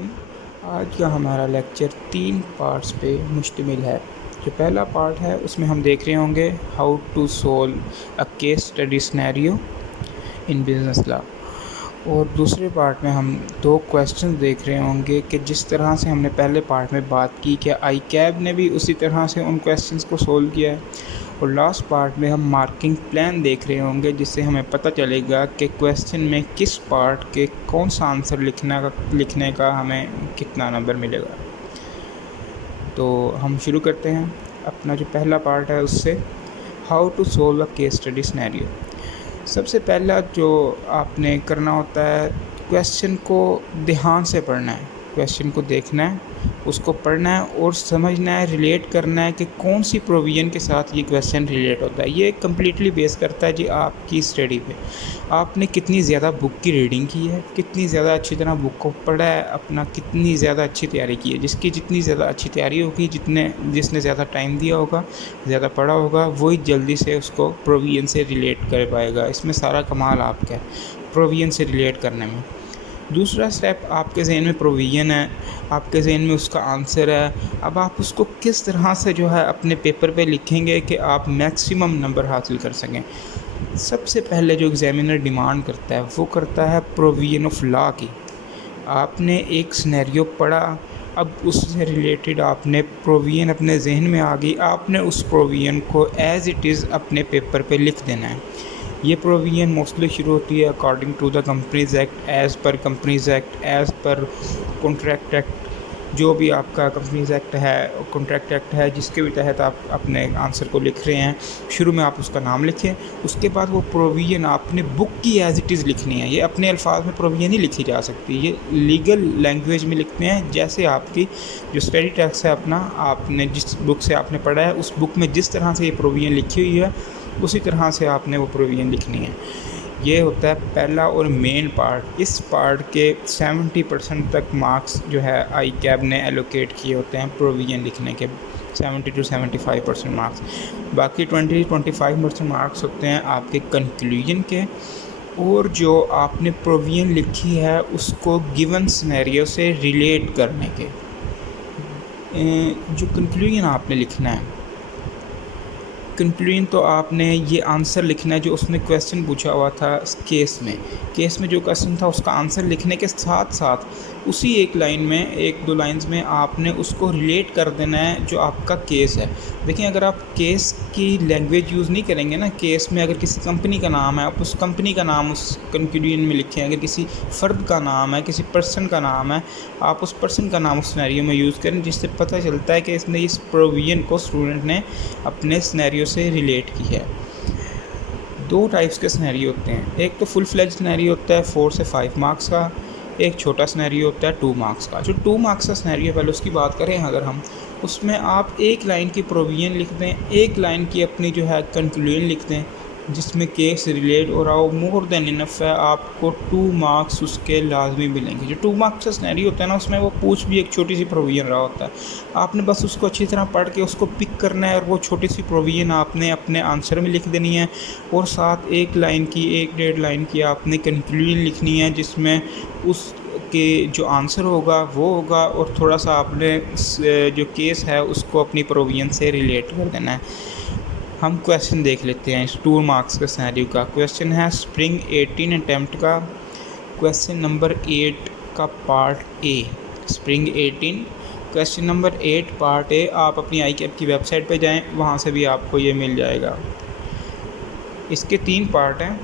वालेकुम। आज का हमारा लेक्चर 3 पार्ट्स पे मुश्तमिल है। जो पहला पार्ट है उसमें हम देख रहे होंगे how to solve a case study scenario in business law, और दूसरे पार्ट में हम 2 क्वेश्चन देख रहे होंगे कि जिस तरह से हमने पहले पार्ट में बात की कि आई कैब ने भी उसी तरह से उन क्वेश्चंस को सोल्व किया है। और लास्ट पार्ट में हम मार्किंग प्लान देख रहे होंगे जिससे हमें पता चलेगा कि क्वेश्चन में किस पार्ट के कौन सा आंसर लिखने का हमें कितना नंबर मिलेगा। तो हम शुरू करते हैं अपना जो पहला पार्ट है उससे, how to solve a case study scenario. सबसे पहला जो आपने करना होता है, क्वेश्चन को ध्यान से पढ़ना है, क्वेश्चन को देखना है, उसको पढ़ना है और समझना है, रिलेट करना है कि कौन सी प्रोविज़न के साथ ये क्वेश्चन रिलेट होता है। ये कम्प्लीटली बेस करता है जी आपकी स्टडी पे, आपने कितनी ज़्यादा बुक की रीडिंग की है, कितनी ज़्यादा अच्छी तरह बुक को पढ़ा है, अपना कितनी ज़्यादा अच्छी तैयारी की है। जिसकी जितनी ज़्यादा अच्छी तैयारी होगी, जिसने ज़्यादा टाइम दिया होगा, ज़्यादा पढ़ा होगा, वही जल्दी से उसको प्रोविज़न से रिलेट कर पाएगा। इसमें सारा कमाल आपका है प्रोविज़न से रिलेट करने में। दूसरा स्टेप, आपके ज़हन में प्रोविज़न है, आपके ज़हन में उसका आंसर है। अब आप उसको किस तरह से जो है अपने पेपर पे लिखेंगे कि आप मैक्सिमम नंबर हासिल कर सकें। सबसे पहले जो एग्ज़ामिनर डिमांड करता है वो करता है प्रोविज़न ऑफ लॉ की। आपने एक सिनेरियो पढ़ा, अब उससे रिलेटेड आपने प्रोविज़न अपने जहन में आ गई, आपने उस प्रोविज़न को एज़ इट इज़ अपने पेपर पे लिख देना है। ये प्रोविज़न मोस्टली शुरू होती है according to the Companies Act, as per Companies Act, as per Contract Act. जो भी आपका कंपनीज़ एक्ट है, कॉन्ट्रैक्ट एक्ट है, जिसके भी तहत आप अपने आंसर को लिख रहे हैं, शुरू में आप उसका नाम लिखें। उसके बाद वो प्रोविज़न आपने बुक की एज़ इट इज़ लिखनी है। ये अपने अल्फाज में प्रोविज़न ही लिखी जा सकती है, ये लीगल लैंग्वेज में लिखते हैं। जैसे आपकी जो स्टडी टेक्स्ट है अपना, आपने जिस बुक से आपने पढ़ा है, उस बुक में जिस तरह से ये प्रोविज़न लिखी हुई है उसी तरह से आपने वो प्रोविज़न लिखनी है। ये होता है पहला और मेन पार्ट। इस पार्ट के 70% तक मार्क्स जो है आई कैब ने एलोकेट किए होते हैं प्रोविज़न लिखने के, 70 to 75% मार्क्स। बाकी 20-25% मार्क्स होते हैं आपके कंक्लूजन के, और जो आपने प्रोविज़न लिखी है उसको गिवन सिनेरियो से रिलेट करने के। जो कंक्लूजन आपने लिखना है, कंक्लूजन तो आपने ये आंसर लिखना है जो उसने क्वेश्चन पूछा हुआ था केस में जो क्वेश्चन था उसका आंसर लिखने के साथ साथ उसी एक लाइन में, 1-2 लाइंस में आपने उसको रिलेट कर देना है जो आपका केस है। देखिए, अगर आप केस की लैंग्वेज यूज़ नहीं करेंगे ना, केस में अगर किसी कंपनी का नाम है, आप उस कंपनी का नाम उस कंक्लूजन में लिखें। अगर किसी फ़र्द का नाम है, किसी पर्सन का नाम है, आप उस पर्सन का नाम उस सिनेरियो में यूज़ करें, जिससे पता चलता है कि इसने इस प्रोविज़न को स्टूडेंट ने अपने सिनेरियो से रिलेट की है। 2 टाइप्स के सिनेरियो होते हैं। एक तो फुल फ्लेज सिनेरियो होता है 4 से 5 मार्क्स का, एक छोटा सिनेरियो होता है 2 मार्क्स का। जो 2 मार्क्स का सिनेरियो, पहले उसकी बात करें अगर हम, उसमें आप 1 लाइन की प्रोविज़न लिख दें, 1 लाइन की अपनी जो है कंक्लूजन लिख दें जिसमें केस रिलेट हो रहा हो, मोर देन इनफ है, आपको 2 मार्क्स उसके लाजमी मिलेंगे। जो 2 मार्क्स का सिनेरियो होता है ना, उसमें वो पूछ भी एक छोटी सी प्रोविज़न रहा होता है, आपने बस उसको अच्छी तरह पढ़ के उसको पिक करना है और वो छोटी सी प्रोविज़न आपने अपने आंसर में लिख देनी है, और साथ 1 लाइन की, 1-1.5 लाइन की आपने कंक्लूजन लिखनी है जिसमें उसके जो आंसर होगा वो होगा, और थोड़ा सा आपने जो केस है उसको अपनी प्रोविज़न से रिलेट कर देना है। हम क्वेश्चन देख लेते हैं इस 2 मार्क्स के सिनेरियो का। क्वेश्चन है स्प्रिंग 18 अटैम्प्ट का, क्वेश्चन नंबर 8 का part A. Spring 18 question number 8 part A. आप अपनी आई कैब की वेबसाइट पे जाएं, वहाँ से भी आपको ये मिल जाएगा। इसके 3 पार्ट हैं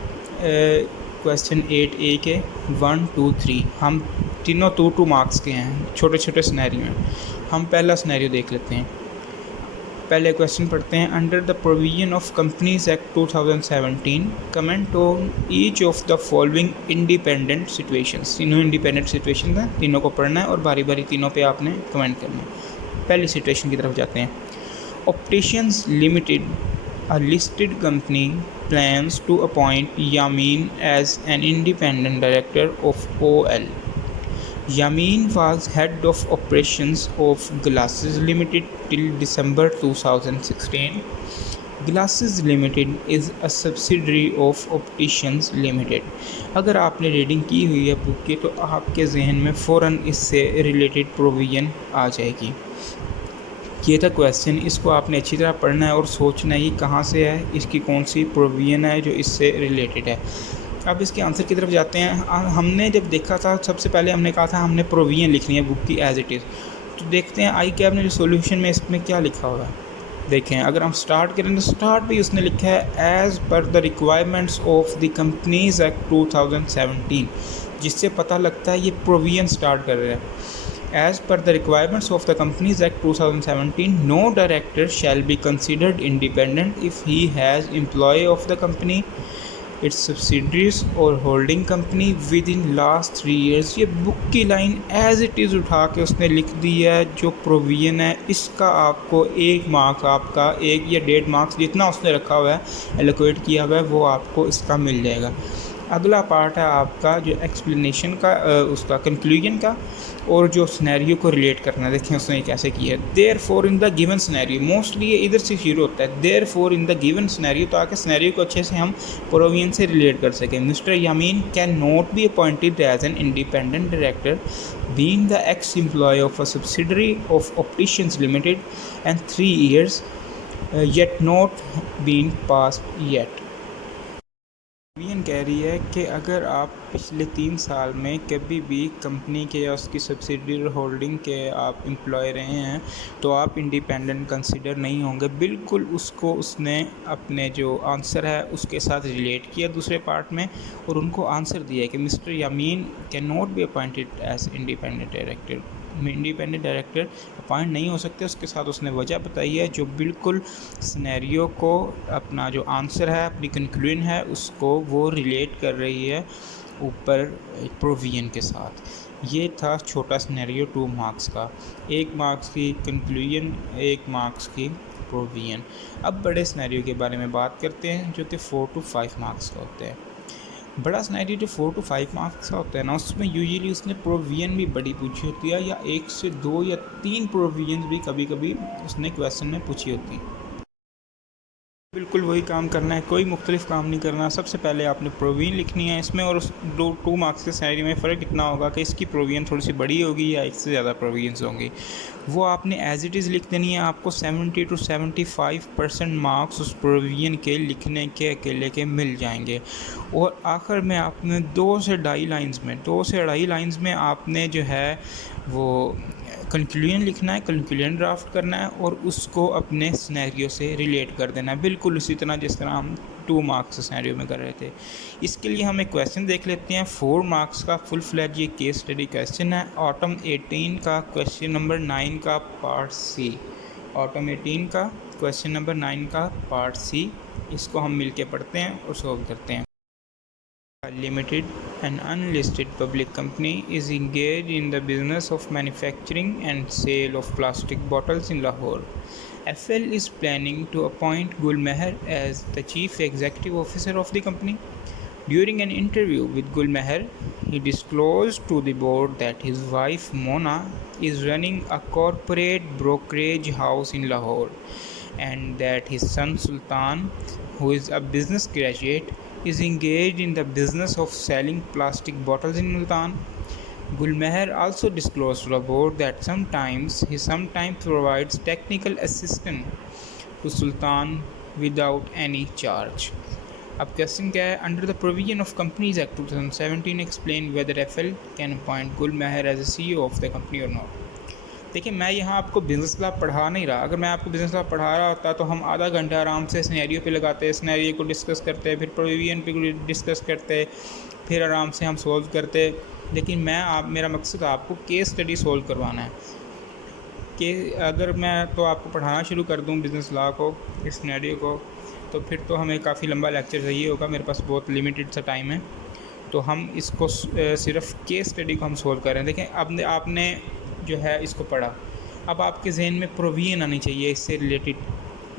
क्वेश्चन 8A के, 1, 2, 3। हम तीनों 2-2 मार्क्स के हैं, छोटे छोटे सिनेरियो हैं। हम पहला सिनेरियो देख लेते हैं। पहले क्वेश्चन पढ़ते हैं। Under the provision of companies act 2017 comment on each of the following independent situations. तीनों इंडिपेंडेंट सिचुएशन हैं, तीनों को पढ़ना है और बारी बारी तीनों पे आपने कमेंट करना है। पहली सिचुएशन की तरफ जाते हैं। Opticians limited, a listed company, plans to appoint Yamin as an independent director of OL. Yamin was head of operations of Glasses Limited till December 2016. Glasses limited is a subsidiary of Opticians limited. अगर आपने reading की हुई है book की तो आपके जहन में फ़ौरन इससे रिलेटेड प्रोविज़न आ जाएगी। ये था क्वेश्चन, इसको आपने अच्छी तरह पढ़ना है और सोचना है कि कहाँ से है, इसकी कौन सी प्रोविज़न है जो इससे रिलेटेड है। अब इसके आंसर की तरफ जाते हैं। हमने जब देखा था सबसे पहले हमने कहा था हमने प्रोविज़न लिखनी है बुक की एज इट इज़। तो देखते हैं आई कैब ने जो सोल्यूशन में इसमें क्या लिखा हुआ है। देखें, अगर हम स्टार्ट करें तो स्टार्ट भी उसने लिखा है as per the requirements of the companies act 2017, जिससे पता लगता है ये प्रोविज़न स्टार्ट कर रहे हैं। As per the requirements of the Companies Act 2017, no director shall be considered independent if he has employee of the company, its subsidiaries or holding company within last 3 years। ये book की line as it is उठा के उसने लिख दी है। जो provision है इसका आपको 1 मार्क्स, आपका 1 या 1.5 मार्क्स जितना उसने रखा हुआ है एलोकेट किया हुआ है वो आपको इसका मिल जाएगा। अगला पार्ट है आपका जो एक्सप्लेनेशन का उसका कंक्लूजन का और जो सिनेरियो को रिलेट करना। देखें उसने कैसे किया है। Therefore in the given scenario, mostly ये इधर से शुरू होता है, therefore in the given scenario, ताकि सिनेरियो को अच्छे से हम प्रोविज़न से रिलेट कर सकें। Mr Yamin can not be appointed as an independent director being the ex employee of a subsidiary of Opticians Limited and 3 years yet not been passed yet। Union कह रही है कि अगर आप पिछले 3 साल में कभी भी कंपनी के या उसकी सब्सिडरी होल्डिंग के आप एम्प्लॉय रहे हैं तो आप इंडिपेंडेंट कंसिडर नहीं होंगे। बिल्कुल उसको उसने अपने जो आंसर है उसके साथ रिलेट किया दूसरे पार्ट में और उनको आंसर दिया है कि Mr Yamin can not be appointed as independent director, independent director appoint नहीं हो सकते। उसके साथ उसने वजह बताई है जो बिल्कुल सिनेरियो को अपना जो आंसर है अपनी कंक्लूजन है उसको वो रिलेट कर रही है ऊपर प्रोविज़न के साथ। ये था छोटा सिनेरियो 2 मार्क्स का, 1 मार्क्स की कंक्लूजन, 1 मार्क्स की प्रोविज़न। अब बड़े सिनेरियो के बारे में बात करते हैं जो कि 4 to 5 मार्क्स का होते हैं। बड़ा सिनेरियो जो 4 to 5 मार्क्स का होता है ना उसमें यूजुअली उसने प्रोविज़न भी बड़ी पूछी होती है या 1 से 2 या 3 प्रोविज़न भी कभी कभी उसने क्वेश्चन में पूछी होती है। बिल्कुल वही काम करना है, कोई मुख्तलिफ काम नहीं करना। सबसे पहले आपने प्रोविज़न लिखनी है इसमें और उस 2 मार्क्स के सिनेरियो में फ़र्क इतना होगा कि इसकी प्रोविज़न थोड़ी सी बड़ी होगी या 1 से ज़्यादा प्रोविज़न्स होंगी। वो आपने एज इट इज़ लिख देनी है। आपको 70 to 75% मार्क्स उस प्रोविज़न के लिखने के अकेले के मिल जाएंगे। और आखिर में आपने 2 से ढाई लाइन्स में आपने जो है वो कंक्लूजन लिखना है, कंक्लूजन ड्राफ्ट करना है और उसको अपने सिनेरियो से रिलेट कर देना है, बिल्कुल उसी तरह जिस तरह हम 2 मार्क्स सिनेरियो में कर रहे थे। इसके लिए हम एक क्वेश्चन देख लेते हैं 4 मार्क्स का फुल फ्लैज ये केस स्टडी क्वेश्चन है। ऑटम 18 का क्वेश्चन नंबर 9 का पार्ट सी, ऑटम 18 का क्वेश्चन नंबर 9 का पार्ट सी। इसको हम मिल के पढ़ते हैं और सॉल्व करते हैं। Limited, an unlisted public company, is engaged in the business of manufacturing and sale of plastic bottles in Lahore. FL is planning to appoint Gul Meher as the chief executive officer of the company. During an interview with Gul Meher, he disclosed to the board that his wife Mona is running a corporate brokerage house in Lahore and that his son Sultan, who is a business graduate, is engaged in the business of selling plastic bottles in Multan. Gul Meher also disclosed to the board that he sometimes provides technical assistance to Sultan without any charge. अब question क्या है? Under the provision of companies act 2017 explain whether FL can appoint Gul Mehar as a CEO of the company और not. देखिए मैं यहाँ आपको business law पढ़ा नहीं रहा। अगर मैं आपको बिज़नेस लॉ पढ़ा रहा होता तो हम आधा घंटा आराम से सिनेरियो पे लगाते, सिनेरियो को डिस्कस करते, फिर प्रोविजन पे डिस्कस करते, फिर आराम से हम सोल्व करते। लेकिन मेरा मकसद आपको केस स्टडी सोल्व करवाना है कि अगर मैं तो आपको पढ़ाना शुरू कर दूँ बिज़नेस लॉ को, इस सिनेरियो को, तो फिर तो हमें काफ़ी लंबा लेक्चर चाहिए होगा। मेरे पास बहुत लिमिटेड सा टाइम है, तो हम इसको सिर्फ केस स्टडी को हम सोल्व कर रहे हैं। देखें अब आपने जो है इसको पढ़ा, अब आपके जहन में प्रोविजन आनी चाहिए इससे रिलेटेड।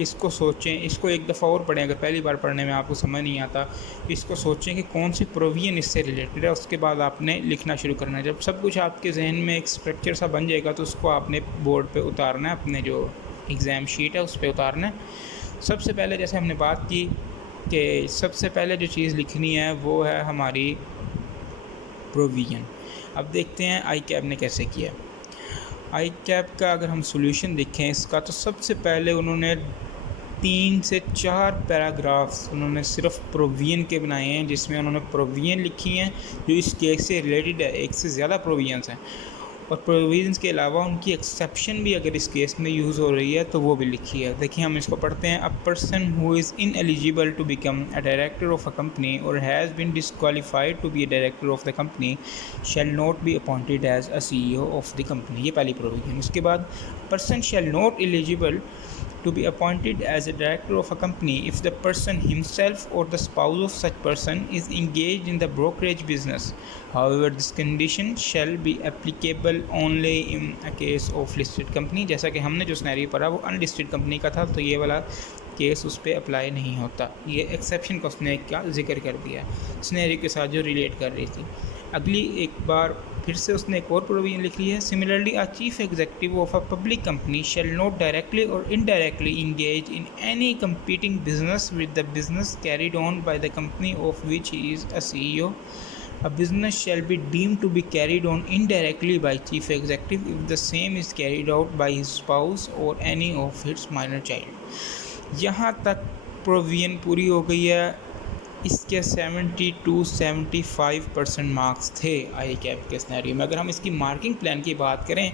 इसको सोचें, इसको एक दफ़ा और पढ़ें। अगर पहली बार पढ़ने में आपको समझ नहीं आता, इसको सोचें कि कौन सी प्रोविजन इससे रिलेटेड है। उसके बाद आपने लिखना शुरू करना है। जब सब कुछ आपके जहन में एक स्ट्रक्चर सा बन जाएगा तो उसको आपने बोर्ड पे उतारना है, अपने जो एग्ज़ाम शीट है उस पर उतारना है। सबसे पहले जैसे हमने बात की कि सबसे पहले जो चीज़ लिखनी है वो है हमारी प्रोविज़न। अब देखते हैं आई कैब ने कैसे किया। आई कैब का अगर हम सॉल्यूशन देखें इसका, तो सबसे पहले उन्होंने 3 से 4 पैराग्राफ्स उन्होंने सिर्फ प्रोविज़न के बनाए हैं, जिसमें उन्होंने प्रोविज़न लिखी हैं जो इस केस से रिलेटेड है। एक से ज़्यादा प्रोविज़न्स हैं और प्रोविज़न्स के अलावा उनकी एक्सेप्शन भी अगर इस केस में यूज़ हो रही है तो वो भी लिखी है। देखिए हम इसको पढ़ते हैं। A person who is ineligible to become a director of a company और has been disqualified to be a director of the company shall not be appointed as a CEO of the company. ये पहली provision. उसके बाद person shall not eligible to be appointed as a director of a company if the person himself or the spouse of such person is engaged in the brokerage business. However, this condition shall be applicable only in a case of listed company. जैसा कि हमने जो scenario पढ़ा वो unlisted company का था, तो ये वाला केस उस पर अप्लाई नहीं होता। ये एक्सेप्शन का उसने क्या जिक्र कर दिया सिनेरियो के साथ जो रिलेट कर रही थी। अगली एक बार फिर से उसने एक और प्रोविजन लिखी है। Similarly a chief executive of a public company shall not directly और indirectly engage in any competing business with the business carried on by the company of which he is a CEO. A business shall be deemed to be carried on indirectly by chief executive if the same is carried out by his spouse or any of its minor child. यहाँ तक provision पूरी हो गई है। इसके 70 to 75% marks थे आई cap के scenario में। अगर हम इसकी मार्किंग प्लान की बात करें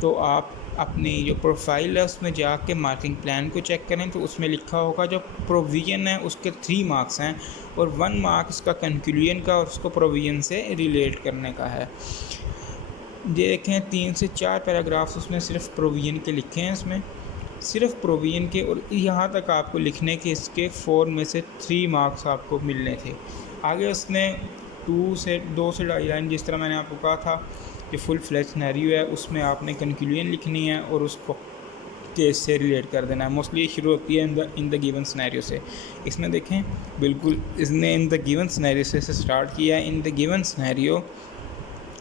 तो आप अपनी जो प्रोफाइल है उसमें जाके मार्किंग प्लान को चेक करें तो उसमें लिखा होगा जो प्रोविज़न है उसके 3 मार्क्स हैं और 1 मार्क इसका कंक्लूजन का और उसको प्रोविज़न से रिलेट करने का है। ये देखें 3 से 4 पैराग्राफ्स उसमें सिर्फ प्रोविज़न के लिखे हैं, इसमें सिर्फ प्रोविज़न के, और यहाँ तक आपको लिखने के इसके 4 में से 3 मार्क्स आपको मिलने थे। आगे उसने 2 से 2.5 लाइन जिस तरह मैंने आपको कहा था कि फुल फ्लैश सिनेरियो है उसमें आपने कंक्लूजन लिखनी है और उसको केस से रिलेट कर देना है। मोस्टली शुरू होती है इन द गिवन सिनेरियो से। इसमें देखें बिल्कुल इसने इन द गिवन सिनेरियो से स्टार्ट किया है। इन the given scenario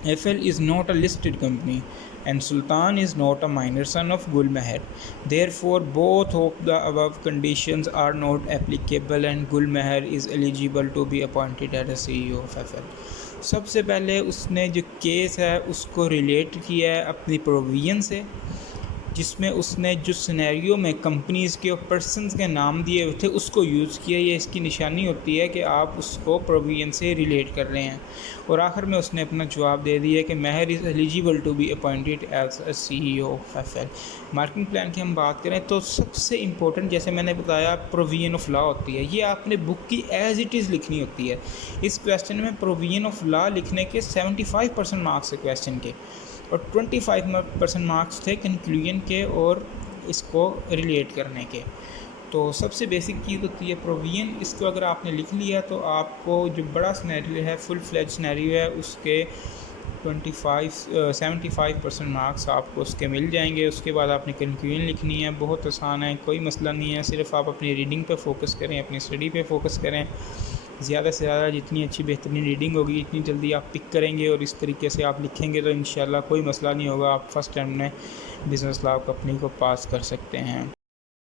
FL is not a listed company and Sultan is not a minor son of Gul Meher. Therefore, both of the above conditions are not applicable and Gul Meher is eligible to be appointed as a CEO of FL. सबसे पहले उसने जो case है उसको relate किया है अपनी provision से, जिसमें उसने जो सिनेरियो में कंपनीज़ के और पर्सनस के नाम दिए हुए थे उसको यूज़ किया। ये इसकी निशानी होती है कि आप उसको प्रोविज़न से रिलेट कर रहे हैं। और आखिर में उसने अपना जवाब दे दिया कि Mehar is eligible to be appointed as a CEO of FL। Marking plan की हम बात करें तो सबसे इम्पोर्टेंट जैसे मैंने बताया प्रोविज़न ऑफ लॉ होती है। ये आपने बुक की एज इट इज़ लिखनी होती है। इस क्वेश्चन में प्रोविज़न ऑफ लॉ लिखने के 75% मार्क्स है क्वेश्चन के और 25% मार्क्स थे कंक्लूजन के और इसको रिलेट करने के। तो सबसे बेसिक चीज़ होती है प्रोविज़न। इसको अगर आपने लिख लिया तो आपको जो बड़ा सिनेरियो है फुल फ्लेज सिनेरियो है उसके 75% मार्क्स आपको उसके मिल जाएंगे। उसके बाद आपने कंक्लूजन लिखनी है। बहुत आसान है, कोई मसला नहीं है। सिर्फ आप अपनी रीडिंग पे फोकस करें, अपनी स्टडी पे फोकस करें। ज़्यादा से ज़्यादा जितनी अच्छी बेहतरीन रीडिंग होगी इतनी जल्दी आप पिक करेंगे और इस तरीके से आप लिखेंगे तो इंशाल्लाह कोई मसला नहीं होगा। आप फर्स्ट टाइम में बिज़नेस लॉ कंपनी को पास कर सकते हैं।